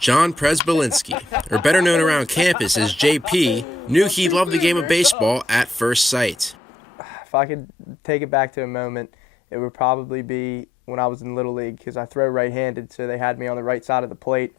John Presbolinski, or better known around campus as JP, knew he loved the game of baseball at first sight. If I could take it back to a moment, it would probably be when I was in Little League, because I throw right-handed, so they had me on the right side of the plate,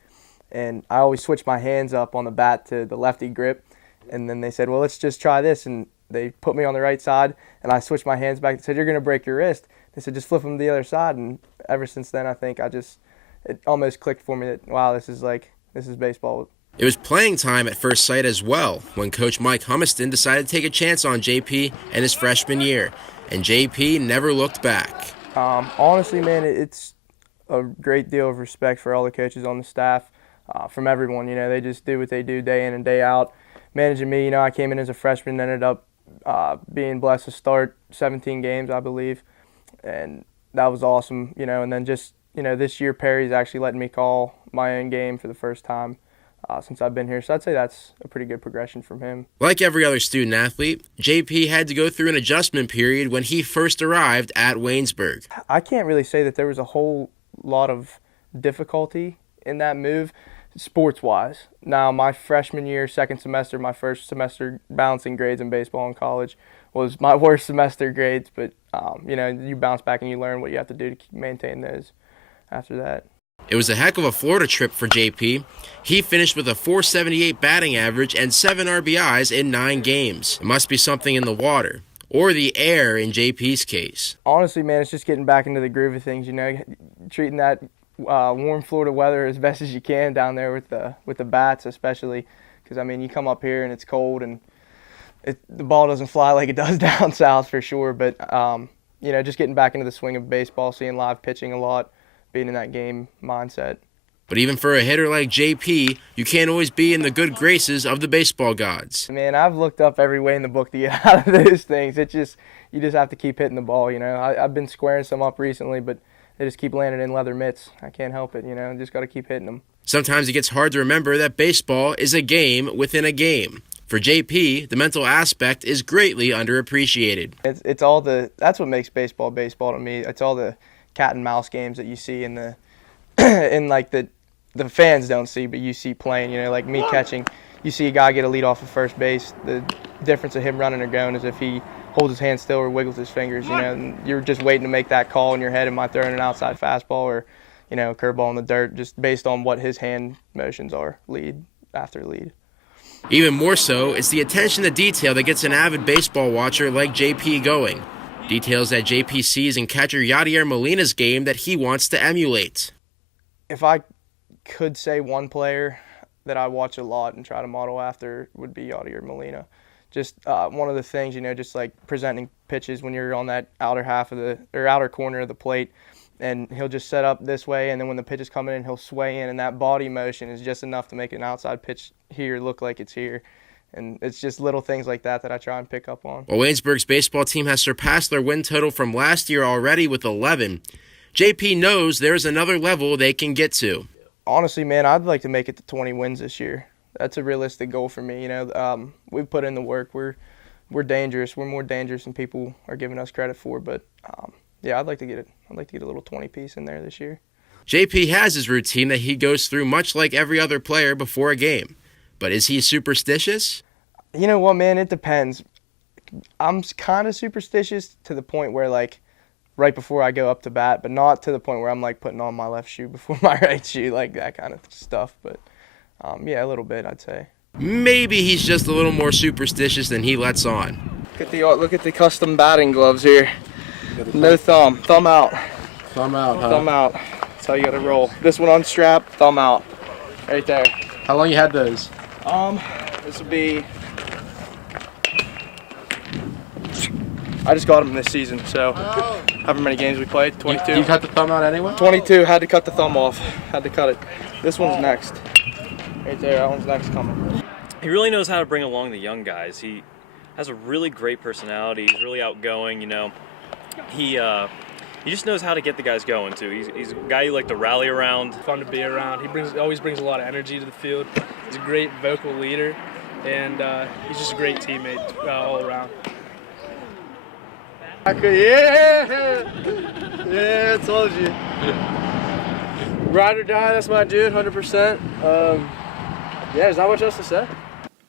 and I always switched my hands up on the bat to the lefty grip, and then they said, well, let's just try this, and they put me on the right side, and I switched my hands back and said, you're going to break your wrist. They said, just flip them to the other side, and ever since then, I think it almost clicked for me that, wow, this is baseball. It was playing time at first sight as well when Coach Mike Humiston decided to take a chance on JP in his freshman year, and JP never looked back. Honestly, man, it's a great deal of respect for all the coaches on the staff, from everyone. You know, they just do what they do day in and day out. Managing me, you know, I came in as a freshman, ended up being blessed to start 17 games, I believe, and that was awesome. You know, and then just, you know, this year Perry's actually letting me call my own game for the first time since I've been here. So I'd say that's a pretty good progression from him. Like every other student athlete, JP had to go through an adjustment period when he first arrived at Waynesburg. I can't really say that there was a whole lot of difficulty in that move, sports-wise. Now, my freshman year, second semester, my first semester balancing grades in baseball in college was my worst semester grades, but, you know, you bounce back and you learn what you have to do to maintain those after that. It was a heck of a Florida trip for JP. He finished with a .478 batting average and 7 RBIs in 9 games. It must be something in the water, or the air in JP's case. Honestly, man, it's just getting back into the groove of things, you know, treating that warm Florida weather as best as you can down there with the bats, especially because, I mean, you come up here and it's cold and the ball doesn't fly like it does down south for sure, but, you know, just getting back into the swing of baseball, seeing live pitching a lot, being in that game mindset. But even for a hitter like JP, you can't always be in the good graces of the baseball gods. Man, I've looked up every way in the book to get out of those things. You just have to keep hitting the ball, you know. I've been squaring some up recently, but they just keep landing in leather mitts. I can't help it, you know. Just got to keep hitting them. Sometimes it gets hard to remember that baseball is a game within a game. For JP, the mental aspect is greatly underappreciated. That's what makes baseball to me. It's all the cat and mouse games that you see in the fans don't see, but you see playing, you know, like me catching. You see a guy get a lead off of first base. The difference of him running or going is if he holds his hand still or wiggles his fingers, you know, and you're just waiting to make that call in your head. Am I throwing an outside fastball or, you know, curveball in the dirt, just based on what his hand motions are, lead after lead. Even more so, it's the attention to detail that gets an avid baseball watcher like JP going. Details that JP sees in catcher Yadier Molina's game that he wants to emulate. If I could say one player that I watch a lot and try to model after would be Yadier Molina. Just one of the things, you know, just like presenting pitches when you're on that outer corner of the plate, and he'll just set up this way, and then when the pitch is coming in, he'll sway in, and that body motion is just enough to make an outside pitch here look like it's here. And it's just little things like that I try and pick up on. While Waynesburg's baseball team has surpassed their win total from last year already with 11, JP knows there's another level they can get to. Honestly, man, I'd like to make it to 20 wins this year. That's a realistic goal for me. You know, we've put in the work. We're dangerous. We're more dangerous than people are giving us credit for. But yeah, I'd like to get a little 20-piece in there this year. JP has his routine that he goes through much like every other player before a game. But is he superstitious? You know what, man? It depends. I'm kind of superstitious to the point where, like, right before I go up to bat, but not to the point where I'm, like, putting on my left shoe before my right shoe, like that kind of stuff. But, yeah, a little bit, I'd say. Maybe he's just a little more superstitious than he lets on. Look at the custom batting gloves here. No thumb. Thumb out. Thumb out, huh? Thumb out. That's how you got to roll. This one unstrapped, thumb out. Right there. How long you had those? This would be, I just got them this season, so however many games we played, 22. You cut the thumb out anyway? 22, had to cut the thumb off, had to cut it. This one's next, right there, that one's next coming. He really knows how to bring along the young guys. He has a really great personality, he's really outgoing, you know. He just knows how to get the guys going too. He's a guy you like to rally around. Fun to be around. He always brings a lot of energy to the field. He's a great vocal leader, and he's just a great teammate all around. Yeah, I told you. Ride or die, that's my dude, 100%. Yeah, there's not much else to say.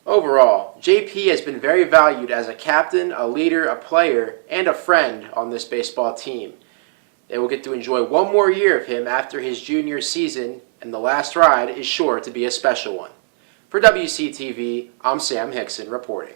Overall, JP has been very valued as a captain, a leader, a player, and a friend on this baseball team. They will get to enjoy one more year of him after his junior season, and the last ride is sure to be a special one. For WCTV, I'm Sam Hickson reporting.